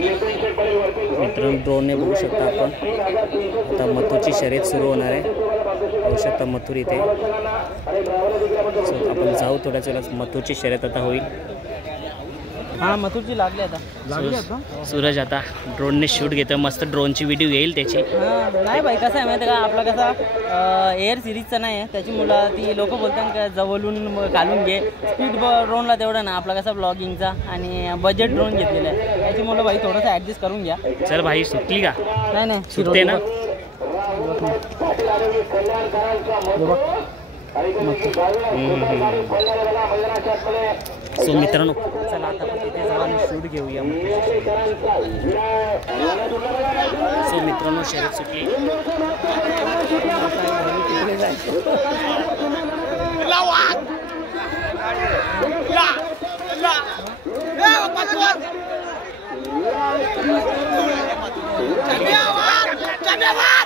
मित्रांनो ड्रोनने बघू शकता आपण आता मथुरची शर्यत सुरू होणार आहे। बघू शकता मथुर इथे। आपण जाऊ थोड्याच वेळात मथुरची शर्यत आता होईल। हां मथुरची लागली आता सूरज आता ड्रोनने शूट घेतो, मस्त ड्रोनची व्हिडिओ येईल त्याची। नाही भाई कसं आहे माहिती आहे का, आपला कसा एअर सिरीजचा नाही आहे त्याची मुलं ती लोक बोलतात का जवळून घालून घे, स्पीड ड्रोनला तेवढं ना, आपला कसा ब्लॉगिंगचा आणि बजेट ड्रोन घेतलेला आहे त्याची मुलं भाई थोडंसं ॲडजस्ट करून घ्या। चल भाई सुटली का? नाही सुटते ना। सो मित्रांनो चला आता आपण तिथे जाऊन शूट घेऊया। सो मित्रांनो शर्यत सुटली। धन्यवाद।